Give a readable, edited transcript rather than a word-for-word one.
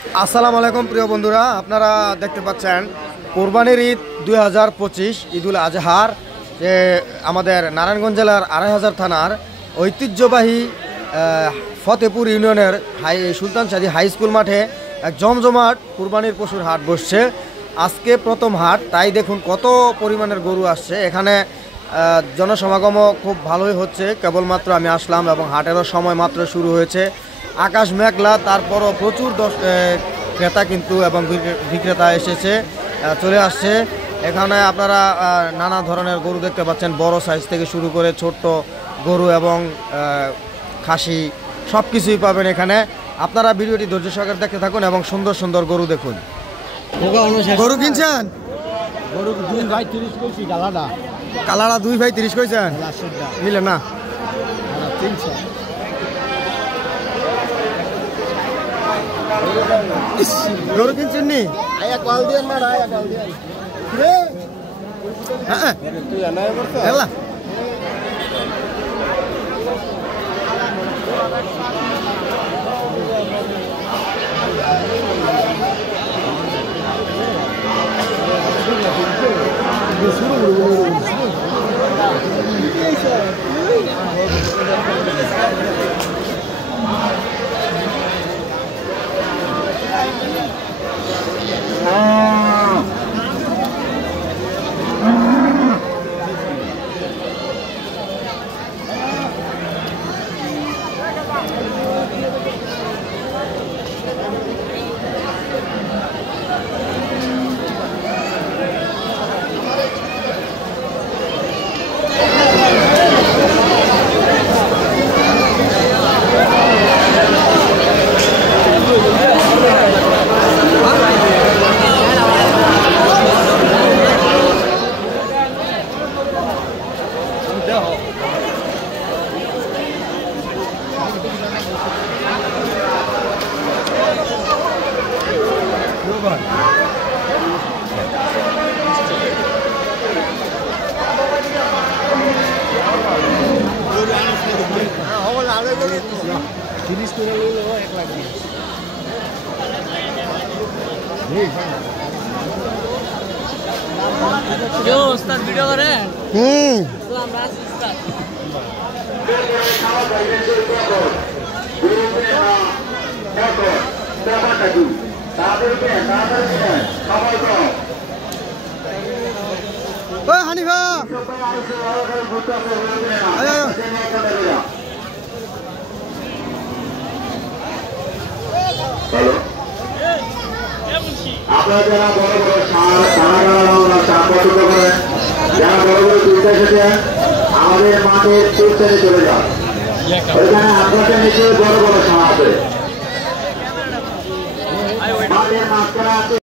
আসসালামু আলাইকুম প্রিয় বন্ধুরা, আপনারা দেখতে পাচ্ছেন কোরবানির ঈদ 2025 ঈদুল আজহার যে আমাদের নারায়ণগঞ্জ জেলার ২৫০০ থানার ঐতিহ্যবাহী ফতেপুর ইউনিয়নের সুলতান শাদি হাই স্কুল মাঠে এক জমজমাট কোরবানির পশুর হাট বসছে। আজকে প্রথম হাট, তাই দেখুন কত পরিমাণের গরু আসছে। এখানে জনসমাগমও খুব ভালোই হচ্ছে। কেবলমাত্র আমি আসলাম এবং হাটেরও সময় মাত্র শুরু হয়েছে। আকাশ মেঘলা, তারপরও প্রচুর ক্রেতা কিন্তু এবং বিক্রেতা এসেছে, চলে আসছে। এখানে আপনারা নানা ধরনের গরু দেখতে পাচ্ছেন, বড় সাইজ থেকে শুরু করে ছোট্ট গরু এবং খাসি সব কিছুই পাবেন এখানে। আপনারা ভিডিওটি ধৈর্য সহকারে দেখতে থাকুন এবং সুন্দর সুন্দর গরু দেখুন। গরু কিনছেন? গরু 2 ভাই 30 কইছি। কালারা 2 ভাই 30 কইছেন, নিলেন না? 300 গরু কিনছেন নি? আয়া কল দেন মার, আয়া কল দেন রে। হ্যাঁ তুই আনাই করছ এলা ভিডিও করে হানিফা আপনারা যারা বড় বড় পছন্দ করেন, যারা বড় বড় দুইটা এসেছে আমাদের মাঠের পূর্বে চলে যান। ওইখানে আপনাদের নিচে বড় বড় সার আছে, মাঠের মাঝখানে আছে।